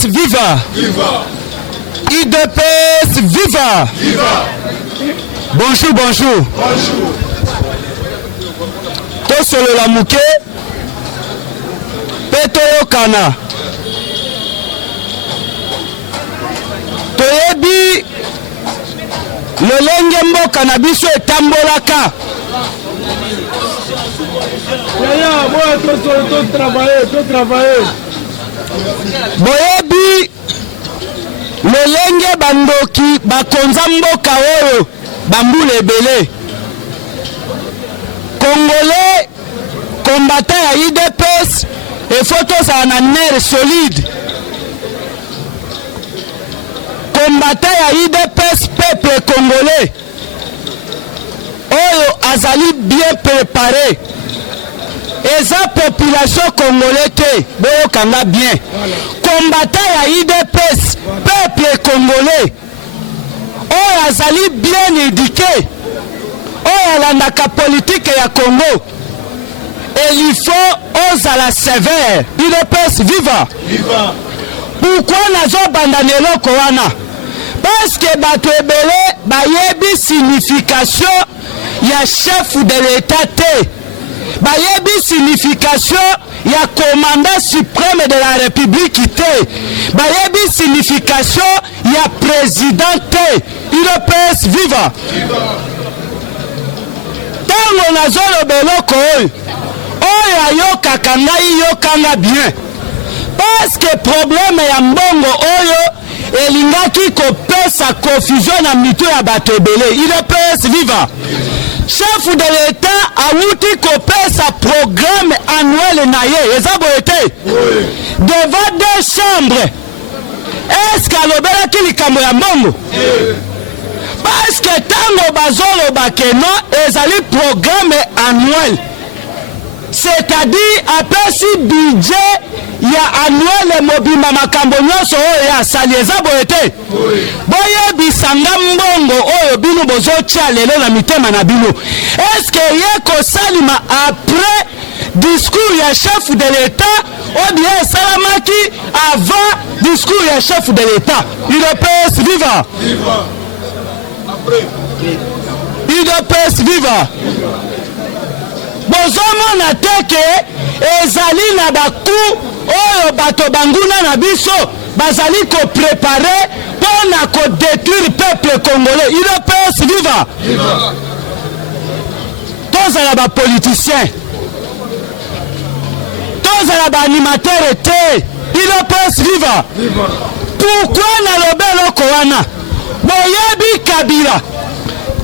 Viva! Viva! IDPS, viva! Viva! Bonjour, bonjour. Bonjour. Tosolo la muke, Petoro Kana. Toyebi, lolenge mboka na biso etambolaka. Boyebi lolenge bandoki bakonza mboka oyo bambula ebele. Congolais combattant ya IDPS et photos à un nerf solide. Combattant ya IDPS peuple congolais. Oyo azali bien préparé. Eza population congolais te boyo kanga bien. Combattant ya IDPS peuple congolais. Oyo azali bien éduqué. Oyo alandaka politique ya Congo. Et il faut ozala sévère. IDPS viva. Viva. Pourquoi nazo bandana eloko wana? Parce que bato ebele bayebi signification ya chef de l'État te. Bayebi signification ya commandant suprême de la République te. Bayebi signification ya président te. IDPS viva. Tango nazoloba eloko oyo oyo ayokaka ngai yokanga bien. Parce que problème ya mbongo oyo elingaki kopesa confusion na mito ya bato ebele. IDPS viva. Chef de l'État awuti kopesa programme annuel na ye. Eza boye te. Devant deux chambres. Est-ce alobelaki likambo ya mbongo? Parce que tango bazoloba ke non ezali programme annuel. C'est-à-dire apesi budget ya annuel mobimba makambo nyonso oyo ya sali. Eza boye te. Boyebisanga mbongo oyo bino bozotia lelo na mitema na bino. Est-ce que ye kosalima après discours ya chef de l'État ou bien salamaki avant discours ya chef de l'État? IDPS viva. Viva. Après. IDPS viva. Bozomona teke ezali na baku oyo bato banguna na biso bazali ko préparer pour na ko détruire peuple congolais. IDPS viva. Viva. Tozala ba politicien. Tozala ba animateur te. IDPS viva. Viva. Pourquoi na lobelo ko wana? Boyebi Kabila.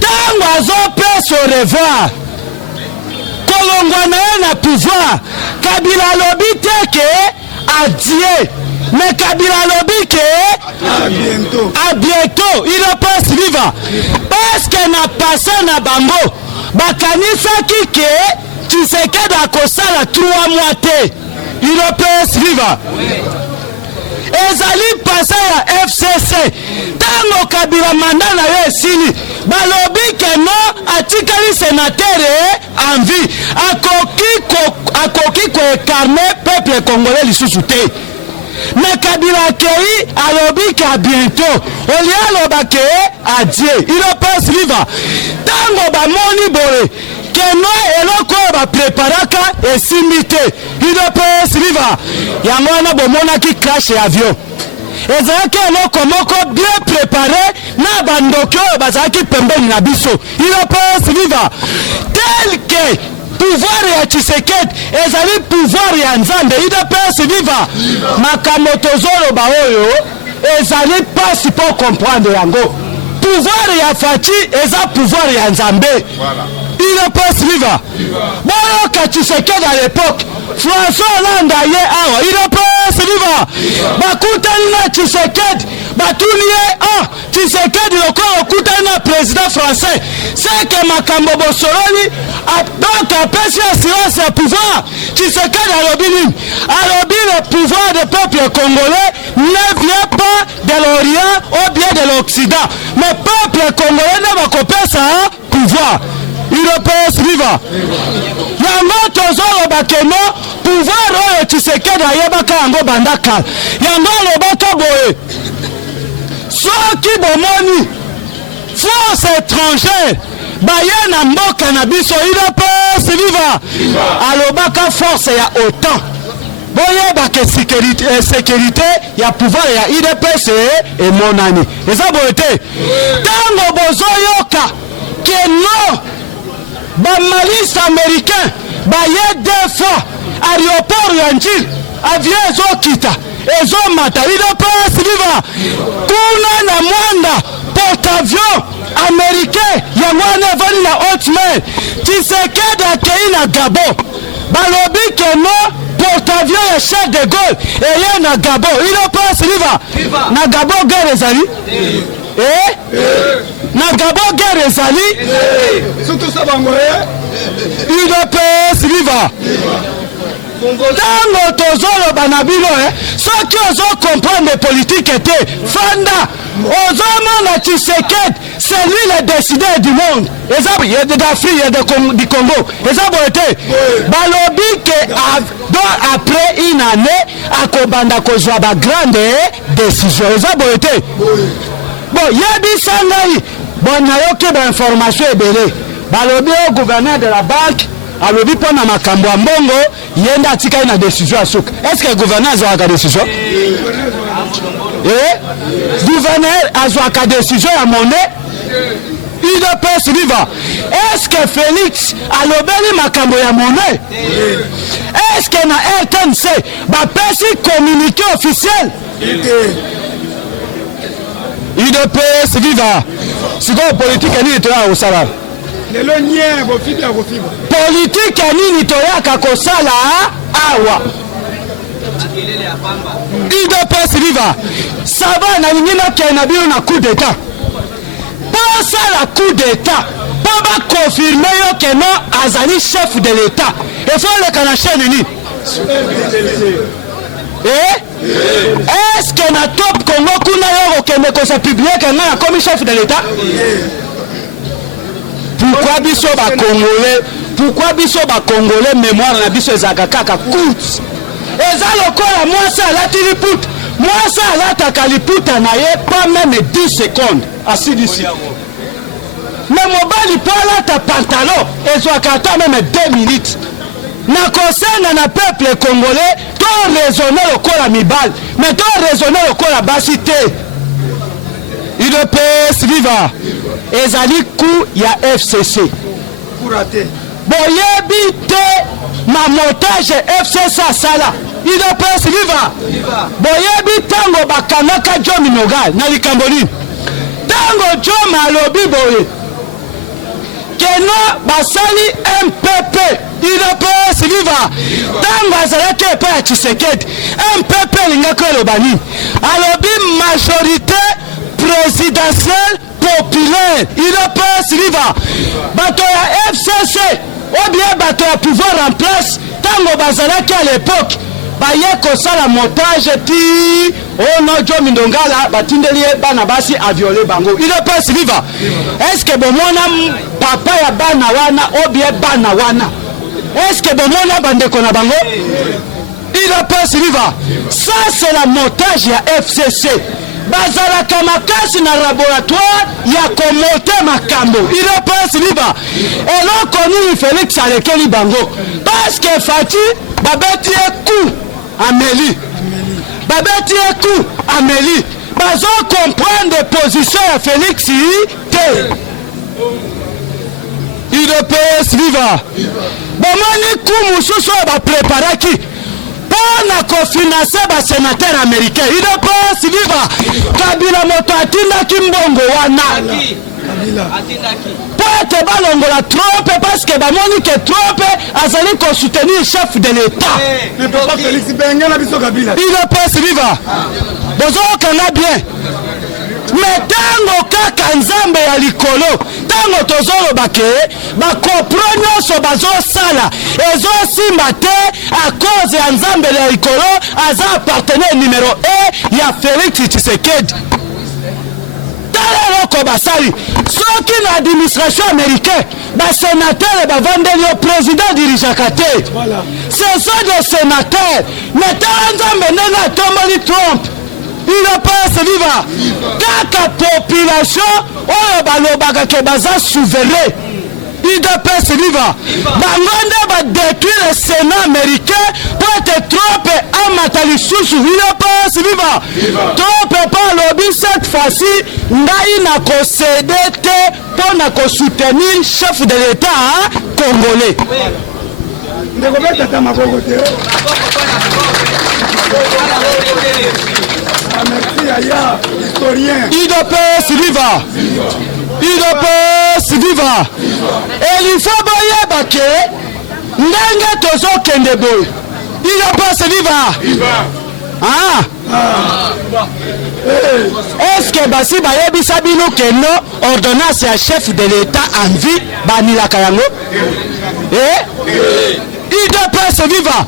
Tango azopesa au revoir. Kolongwa na pouvoir. Kabila lobi teke adieu. Mais Kabila lobi ke À bientôt. à bientôt. IDPS viva. Parce que na passé na bango bakanisaki ke Tshisekedi akosala 3 mois te. IDPS viva. Ezali passé ya FCC. Tango Kabila manda na yo esili balobi ke no atikali sénateur en vie akoki ko incarner peuple congolais lisusu te. Na Kabila kei alobi ke a bientôt oli aloba ke adieu. IDPS viva. Tango bamoni boye ke no eloko oyo bapreparaka esimbi te. IDPS viva. Yango wana bomonaki crash ya avion. Ezalaki eloko moko bien préparé na bandoki oyo bazalaki pembeni na biso. IDPS viva. Tel que pouvoir ya Tshisekedi ezali pouvoir ya Nzambe. IDPS viva. Makambo tozoloba oyo ezali pasi po comprendre yango. Pouvoir ya Faci eza pouvoir ya Nzambe. IDPS viva. Boyoka Tshisekedi à l'époque François Hollande aye awa. IDPS viva. Bakutani na Tshisekedi batuni ye Tshisekedi lokola okutani na président français. C'est que makambo bosololi donc apesi assurance ya pouvoir. Tshisekedi alobi nini? Alobi le pouvoir du peuple congolais ne vient pas de l'Orient ou bien de l'Occident, mais peuple congolais ne va kopesa pouvoir. IDPS viva. Yango tozoloba ke no pouvoir oyo Tshisekedi ayebaka yango bandaka yango alobaka boye soki bomoni force étrangère baye na mboka na biso UDPS viva alobaka force ya OTAN boyebaka sécurité ya pouvoir ya UDPS emonani eza boye te ntango bozoyoka ke non bamaliste américain baye deux fois aéroport ya njili avion ezokita ezomata UDPS viva kuna na mwanda porte-avions américain yango wana evandi na haute mer Tshisekedi akei na Gabon balobi ke no porte-avions ya Charles de Gaulle eye na Gabon UDPS viva na Gabon guerre ezali na Gabon guerre ezali UDPS viva ntango tozoloba na bino soki ozokomprendre politike te fanda ozomona Tshisekedi c'est lui le décideur du monde d'Afrique du Congo eza boye te balobi ke après une année akobanda kozwa bagrande décision eza boye te bon yebisa ngai bon nayoki bainformation ebele balobi o gouverneur de la banque alobi mpo na makambo ya mbongo ye nde atikali na décision ya suka est-ce que gouverneur azwaka décision gouverneur azwaka décision ya monnaie UDPS viva est-ce que Félix alobeli makambo ya monnaie est-ce que na RTNC bapesi communiqué officiel UDPS viva sikoyo politike nini toyaka kosala lelo nye bofibi ya kofiba politike nini toyaka kosala awa UDPS viva sava nalingi nakende na bino na coup d'état mpo osala coup d'état mpo bakonfirme yo ke no azali chef de l'état efo oleka na chaîne nini est-ce que na top Congo kuna yo kokende kosa publie ke ngai akomi chef de l'état pourquoi biso bakongolais mémoire na biso ezalaka kaka courte eza lokola mwasi alati liputa mwasi alataka liputa na ye pas même 10 secondes asilisi me mobali mpo alata pantalon ezwaka ata même 2 minutes nakosenga na peuple congolais to raisonne lokola mibali mais to raisonne lokola basi te UDPS viva ezali coup ya FCC boyebi te mamontage FCC asala UDPS viva boyebi ntango bakangaka Joe Minoga na likambo nini ntango Joe alobi boye keno basali MPP UDPS viva ntango azalaki epai ya Tshisekedi MPP elingaki eloba nini alobi majorité présidentielle populaire UDPS viva bato ya FCC ou bien bato ya pouvoir en place tango bazalaki à l'époque baye kosala montage ti ono Joe Mindongala batindeli bana basi a violer bango UDPS viva est-ce que bomona papa ya bana wana ou bien bana wana est-ce que bomona bandeko na bango UDPS viva ça c'est la montage ya FCC bazalaka makasi na laboratoire ya komonte makambo UDPS viva eloko nini Félix alekeli bango parce que Fati babeti coup Amélie babeti coup Amélie bazo comprendre position ya Félix te UDPS viva bomoni coup mususu bapreparaki na kofinanse basénateur américain UDPS viva Kabila moto atindaki mbongo wana po ete balongola Trump parce que bamoni ke Trump azali kosoutenir chef de l'état UDPS viva bozokanga bien mais tango kaka nzambe ya likolo tango tozoloba ke bakopro nyonso bazosala ezosimba te a cause ya nzambe ya likolo aza partenaire numéro 1 ya Félix Tshisekedi tala eloko nyonso basali soki na administration américaine basénateur bavandeli yo président dirigeaka te ce sont des sénateurs mais tala nzambe ndenge atomboli Trump il passe viva kaka population oyo balobaka ke baza souverain IDPS viva bangonde ba détruire le Sénat américain pour être Trump amata lisusu IDPS viva Trump pas lobby cette fois-ci ngai na concéder te pour na soutenir chef de l'État congolais ndeko betata maboko te merci aya historien IDPS viva IDPS viva elifo boyeba ke ndenge tozokende boye IDPS viva est-ce que basi bayebisa bino keno ordonnance ya chef de l'État en vie banilaka yango IDPS viva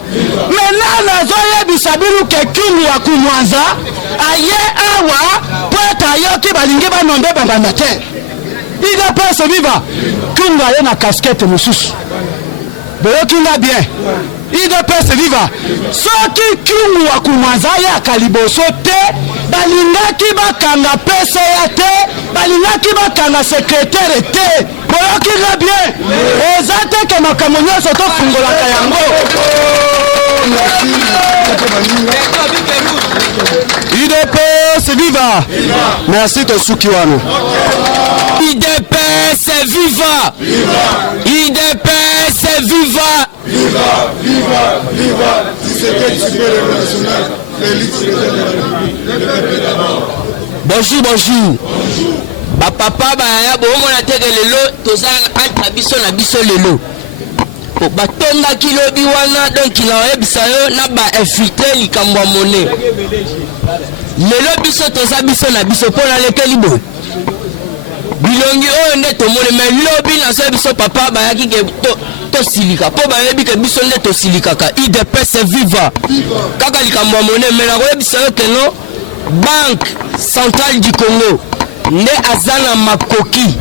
maintenant nazoyebisa bino ke kingu ya kumwanza aye awa po ete ayoki balingi banombe bambanda te IDPS viva kingu aye na casquette mosusu boyokinga bien IDPS viva soki kingu wa kumwanza ayaka liboso te balingaki bakanga PCA te balingaki bakanga secrétaire te boyokinga bien eza te ke makambo nyonso tofungolaka yango IDPS viva merci tosuki wana IDPS viva IDPS viva viva viva viva national bonjour bapapa baya bomona teke lelo tozala entre biso na biso lelo batongaki lobi wana donc naoyebisa yo na bainfiltre likambo ya mone lelo biso toza biso na biso mpo nalekeli boye bilongi oyo nde tomone me lobi nazo biso papa bayaki ke tosilika mpo bayebi ke biso nde tosilikaka IDPS viva kaka likambo ya mone me nakoyebisa yo keno banque centrale du Congo nde aza na makoki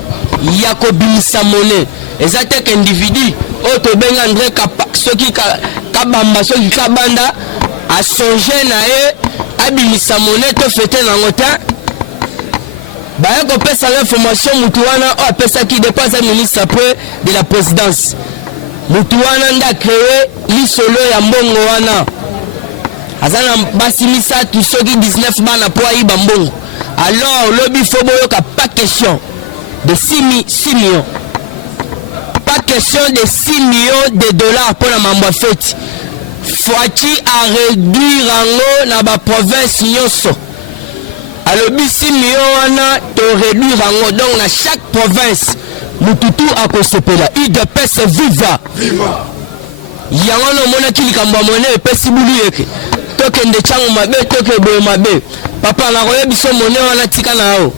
ya kobimisa mone eza te ke individu oyo tobenga André soki kabamba soki kabanda asonge na ye abimisa mone tofete nango te baya kopesa l'information mutu wana oyo apesaki depo aza ministre après de la présidence mutu wana nde akreye lisolo ya mbongo wana aza na basi misatu soki 19 bana po ayiba mbongo alors lobi fo boyoka pas question de 6 millions pas question de 6 millions de dollars pour la mambo fête Fachi a réduire en na ba province nyonso alobi 6 millions wana to réduire en donc na chaque province mututu akosepela IDPS viva yango no mona kilikambo mone epesi bulu yeke tokende chango mabe toke boyo mabe papa na koyebi so mone wana tika na o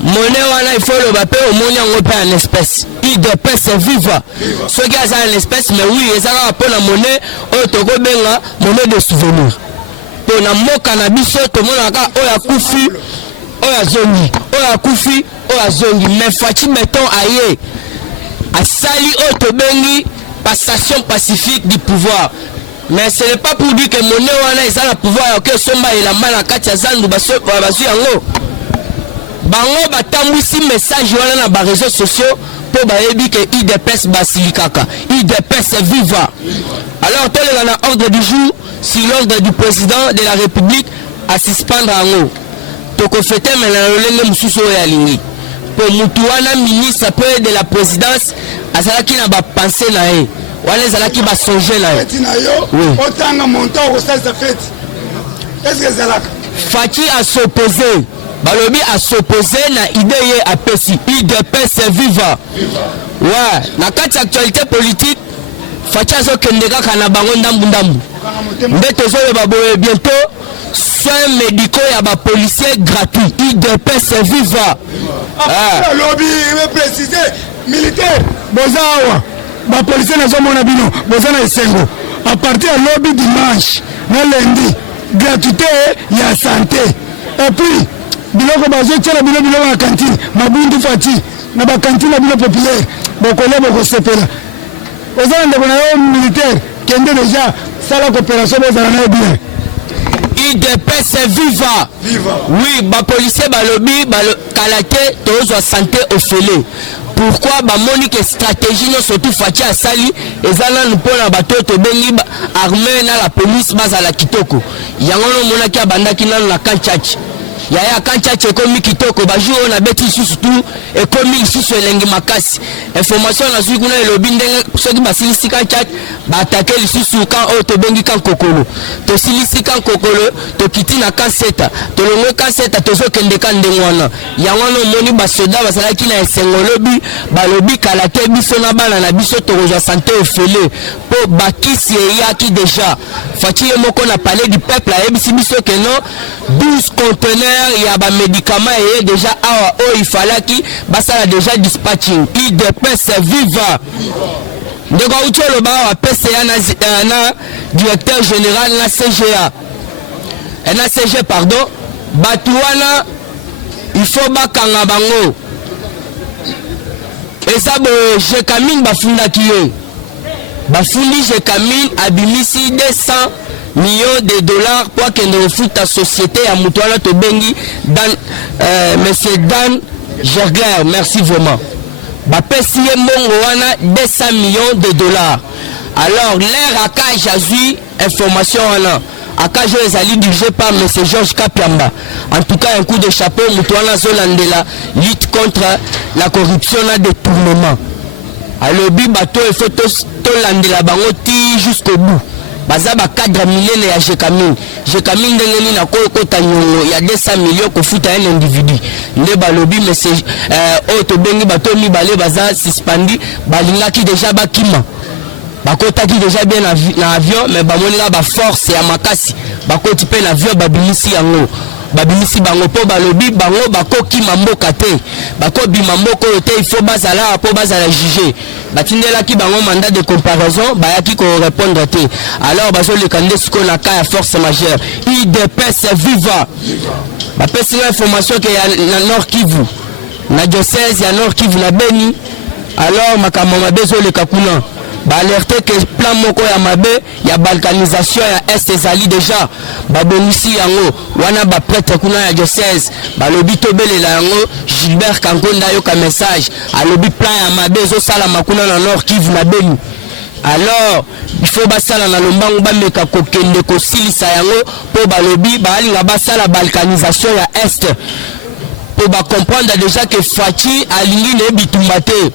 mone wana ifolo bape omoni yango pa en espèce IDPS viva soki aza en espèce mais oui ezala pona mone oyo tokobenga mone de souvenir pona moka na biso tomonaka oyo akufi oyo azongi oyo akufi oyo azongi mais Fachi Beton aye asali oyo tobengi passation pacifique du pouvoir mais ce n'est pas pour dire que monnaie wana eza na pouvoir que somba elamba na kati ya zandu basu yango bango batambwisi message wana na ba réseaux sociaux po bayebi que IDPS basilikaka IDPS viva alors tolenga na ordre du jour sur l'ordre du président de la République à suspendre yango tokofete mena lolenge mususu oyo alingi po mutu wana ministre après de la présidence azalaki na bapense na ye wana ezalaki basonge na ye otanga montant okosalisa fete est-ce que ezalaka Fachi a s'opposé balobi a s'opposé na idée ye apesi IDPS viva ouais na kati actualité politique Fachi azokende kaka na bango ndambu nde tozoyeba boye bientôt soins médicaux ya ba policier gratuit IDPS viva lobby préciser militaire bozawa ba policier na zomona bino bozana esengo à partir de lobby dimanche na lundi gratuité ya santé et puis biloko bazotiela biloko na cantine mabundu fati na bakantine na bino populaire bokolia bokosepela ozala ndeko na yo militaire kende déjà sala coopération bozala na yo bien IDPS viva. Oui, ba policier balobi kalate tozwa santé au fele. Pourquoi ba monique stratégie non surtout fati asali ezala mpona bato to bengi armée na la police bazala kitoko. Yango no monaki abandaki na la kanchachi. Yaya kanchachi ekomi kitoko ba jour na beti surtout ekomi susu elengi makasi. Information na zui kuna elobi ndenge soki basilisi kanchachi ba attaquer lisusu kan o to bengi kan kokolo. To silisi kan kokolo to kiti na kan seta. To longo kan seta to zo kende kan ndengwana. Yango no moni ba soda basalaki na esengolobi balobi kalate biso na bana na biso to roja santé au fele po bakisi yaki déjà. Fati moko na palais du peuple a ebisi biso que non 12 conteneurs il y a ba médicaments et déjà awa o il fallait qui basala déjà dispatching IDPS viva ndeko utolo ba wa PCA na directeur général na CGA na CG pardon batuana il faut bakanga bango et ça bo je kamine bafunda kiyo bafundi je kamine abimisi 200 millions de dollars pour que nous fout ta société à Moutouala Tobengi Dan monsieur Dan Gerger, merci vraiment. Bapesi Mongo wana 200 millions de dollars. Alors l'air à Jazui information wana Akajo ezali dirigé par monsieur Georges Kapiamba. En tout cas un coup de chapeau Moutouala Zolandela lutte contre la corruption et le détournement. Alors bi bateau il faut to landela bango ti jusqu'au bout. Baza ba cadre milene ya Jekamine ndengeni na kota nyongo ya 200 millions ko futa un individu nde balobi monsieur to bengi bato mibale baza suspendi balingaki déjà bakima bakotaki déjà bien na avion mais bamoninga ba force ya makasi bakoti pe na avion babimisi yango babimisi bango po balobi bango bakoki mamboka te bakobi mamboko te il faut bazala po bazala juger batindelaki bango mandat de comparaison bayaki ko répondre te alors bazo le candidat siko na ka force majeure IDPS viva bapesi information que ya na Nord Kivu na diocèse ya Nord Kivu na Beni alors makambo mabezo le kakuna ba alerter que plan moko ya mabe ya balkanisation ya est ezali déjà babonisi yango wana ba prêtre kuna ya diocèse balobi tobelela yango Gilbert Kankonda yo ka message alobi plan ya mabe zo sala makuna na Nord Kivu na Beni. Alors il faut basala na lombango ba meka kokende ko silisa yango po balobi balinga basala balkanisation ya est pour ba comprendre déjà que Fati alingi ne bitumbate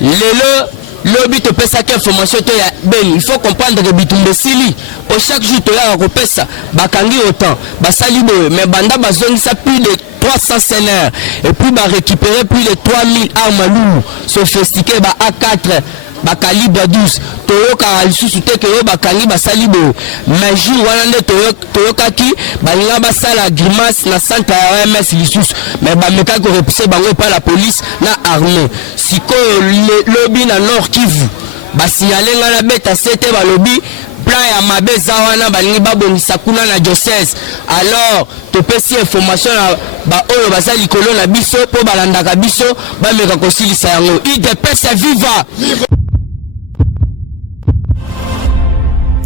lelo lobby te pesa que information to ya ben il faut comprendre que bitumbe sili au chaque jour to ya ko pesa bakangi autant basali boy mais banda bazongisa plus de 300 senneurs et puis ba récupérer plus de 3000 armes lourdes sophistiquées ba A4 ba calibre 12 toyoka lisusu te ke yo bakangi basali boy mais jour wana nde toyokaki balinga basala grimace na centre ya OMS lisusu mais bameka ko repousser bango par la police na armée siko lobby na Nord Kivu basignaler nga na beta sete balobi plan ya mabeza wana balingi babongisa kuna na diocèse alors topesi information na ba oyo basali likolo na biso po balandaka biso bameka kosilisa yango IDPS viva.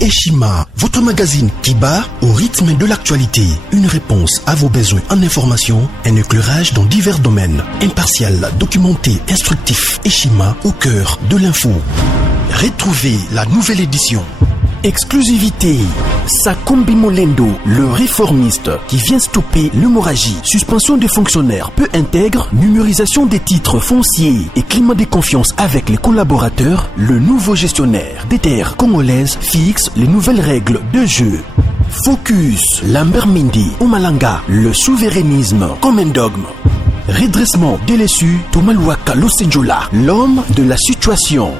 Eshima, votre magazine qui bat au rythme de l'actualité. Une réponse à vos besoins en information, un éclairage dans divers domaines. Impartial, documenté, instructif. Eshima, au cœur de l'info. Retrouvez la nouvelle édition. Exclusivité, Sakombi Molendo, le réformiste qui vient stopper l'hémorragie, suspension des fonctionnaires peu intègre, numérisation des titres fonciers et climat de confiance avec les collaborateurs, le nouveau gestionnaire des terres congolaises fixe les nouvelles règles de jeu. Focus, Lambert Mindi, Omalanga, le souverainisme comme un dogme. Redressement délaissé, Tomaluaka Losenjola, l'homme de la situation.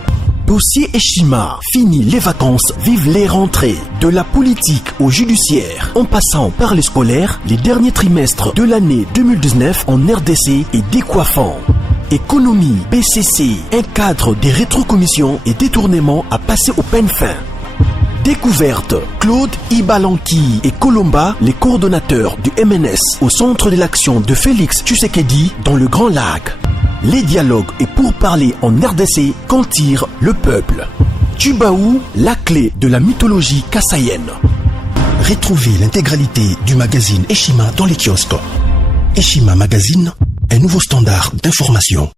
Dossier Eshima, fini les vacances, vive les rentrées. De la politique au judiciaire, en passant par les scolaires, les derniers trimestres de l'année 2019 en RDC est décoiffant. Économie, BCC, un cadre des rétrocommissions et détournements à passer au peine fin. Découverte. Claude Ibalanki et Colomba, les coordonnateurs du MNS au centre de l'action de Félix Tshisekedi dans le Grand Lac. Les dialogues et pourparlers en RDC qu'en tire le peuple. Tubaou, la clé de la mythologie kassaïenne. Retrouvez l'intégralité du magazine Eshima dans les kiosques. Eshima Magazine, un nouveau standard d'information.